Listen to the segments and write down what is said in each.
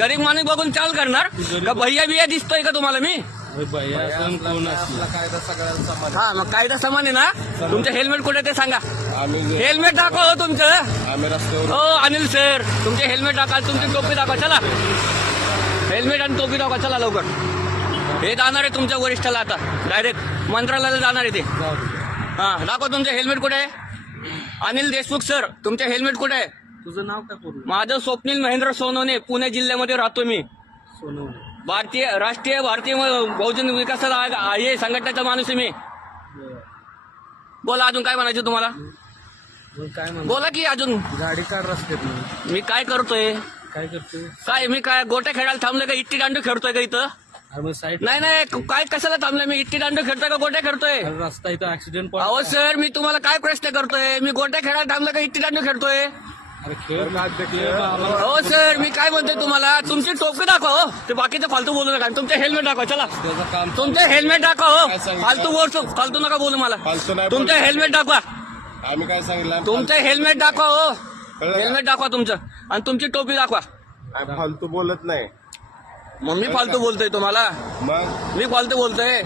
गरीब माणूस बघून चाल करणार का? भैया बिया दिसतोय का तुम्हाला मी? कायदा सगळ्यांना समान. हा मग कायदा समान आहे ना. तुमचं हेल्मेट कुठे ते सांगा. आम्ही हेल्मेट दाखवा हो तुमचं. आम्ही रस्त्यावर हो अनिल सर, तुमचे हेल्मेट दाखवा, तुमची टोपी दाखवा. चला हेल्मेट आणि टोपी दाखवा. चला लवकर. हे जाणार आहे तुमच्या वरिष्ठाला आता डायरेक्ट मंत्रालयाला जाणार आहे ते. हा दाखवा तुमचं हेल्मेट कुठे आहे. अनिल देशमुख सर, तुमचे हेल्मेट कुठे आहे? तुझं नाव काय पूर्ण? माझं स्वप्नील महेंद्र सोनवणे, पुणे जिल्ह्यामध्ये राहतो मी. सोनवणे. राष्ट्रीय भारतीय बहुजन विकासाला हे संघटनेचा माणूस आहे मी. बोला अजून काय म्हणायचं तुम्हाला? काय म्हणतो? बोला की अजून. गाडी काढ रस्त्यात. मी काय करतोय? काय करतो? काय मी काय गोट्या खेळायला थांबलोय का? इट्टी दांडू खेळतोय का इथं? अरे मग साईड. नाही नाही, काय कशाला थांबलोय मी? इट्टी दांडू खेळतोय का गोट्या खेळतोय? रस्ता इथं ऍक्सिडेंट अहो सर, मी तुम्हाला काय प्रश्न करतोय? मी गोट्या खेळायला थांबलोय का इट्टी दांडू खेळतोय? अरे खेळ हो सर, मी काय म्हणतोय तुम्हाला, तुमची टोपी दाखवा हो. ते बाकीचं फालतू बोलू नका. तुमचे हेल्मेट दाखवा. चला त्याचं काम. तुमचे हेल्मेट दाखवा हो. काय सांगितलं? फालतू नका बोलू मला. फालतू नाही तुमचे बोलतो. हेल्मेट दाखवा. आम्ही काय सांगितलं? तुमचं हेल्मेट दाखवा हो. कळलं का? हेल्मेट दाखवा तुमचं आणि तुमची टोपी दाखवा. आम्ही फालतू बोलत नाही. मग मी फालतू बोलतोय तुम्हाला? मग मी फालतू बोलतोय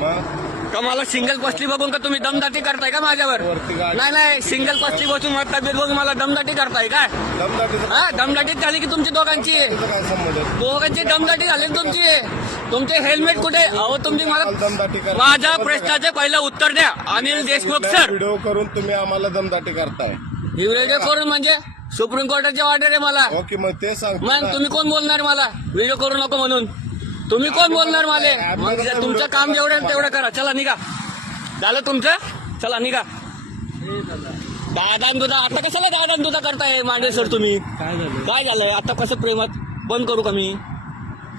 का? मला सिंगल पस्ती बघून का तुम्ही दमदाटी करताय का माझ्यावर? वरती गाडी. नाही नाही, सिंगल पस्ती बसून मला तब्येत बघून मला दमदाटी करताय काय? दमदाटीचं हा दमदाटी झाली की तुमची दोघांची काय संबंध आहे? दोघांची दमदाटी झाली ना तुमची. तुमचे हेल्मेट कुठे? अहो तुम्ही मला दमदाटी करा. माझ्या प्रश्नाचे पहिलं उत्तर द्या. अनिल देशमुख सर, व्हिडिओ करून तुम्ही आम्हाला दमदाटी करताय. ही व्हिडिओ करून म्हणजे सुप्रीम कोर्टाचे ऑर्डर आहे मला. ओके मग ते सांगतो मग ना. तुम्ही कोण बोलणार मला व्हिडिओ करू नको म्हणून? तुम्ही कोण बोलणार मला? मग तुमचं काम जेवढं तेवढं करा. चला निघा. झालं तुमचं? चला निघा. दादा दुधा आता कशाला दादा दुधा करताय मांडे सर तुम्ही? काय झालं? काय झालंय आता? कसं प्रेमात बंद करू का मी?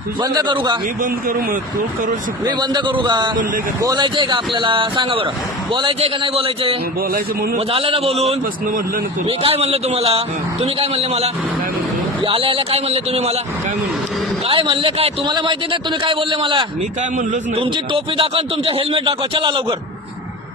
बंद करू का? मी बंद करू मग तू करू शकतो. मी बंद करू का? म्हणलंय का? बोलायचंय का आपल्याला? सांगा बरं. बोलायचंय का नाही बोलायचंय? बोलायचं म्हणून मग झालं ना बोलून. प्रश्न म्हटलं ना मी तुला. काय म्हणलं तुम्हाला? तुम्ही काय म्हणले मला? काय म्हणतो? आल्या काय म्हणले तुम्ही मला? काय म्हणलो? काय म्हणले काय? तुम्हाला माहिती नाही तुम्ही काय बोलले मला? मी काय म्हणलोच नाही. तुमची तुला. टोपी दाखवा आणि तुमचं हेल्मेट दाखवा. चला लवकर.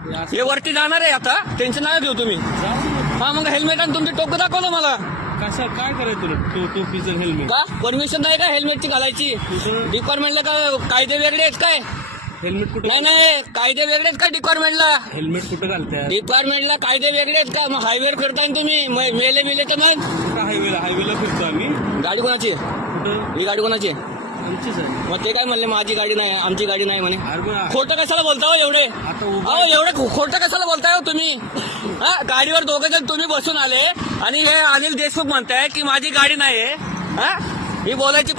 हे असं- हे वरती जाणार आहे आता. टेन्शन नाही घेऊ तुम्ही. जा मग. हा मग हेल्मेट आणि तुमची टोपी दाखवा ना मला. कशा काय करायचं तुला? टोपीचं हेल्मेट. का परमिशन नाही का हेल्मेटची घालायची? तुझं डिपार्टमेंटला का कायदे वेगळे आहेत काय? हेल्मेट कुठं? नाही नाही, कायदे वेगळे आहेत का डिपार्टमेंटला? हेल्मेट कुठं घालताय? डिपार्टमेंटला कायदे वेगळे आहेत का? मग हायवेवर फिरताय ना तुम्ही. मेले तर नाही. कुठं हायवेला फिरतो आम्ही. गाडी कोणाची आहे? कुठं? ही गाडी कोणाची आहे? आमचीच आहे. मग ते काय म्हणले माझी गाडी नाही, आमची गाडी नाही म्हणे. अरे मग खोटं कशाला बोलता हो एवढे? आता उभा अहो एवढे खोटं कशाला बोलताय हो तुम्ही? हा गाडीवर दोघे जण तुम्ही बसून आले आणि हे अनिल देशमुख म्हणताय की माझी गाडी नाही आहे. हा ही बोलायची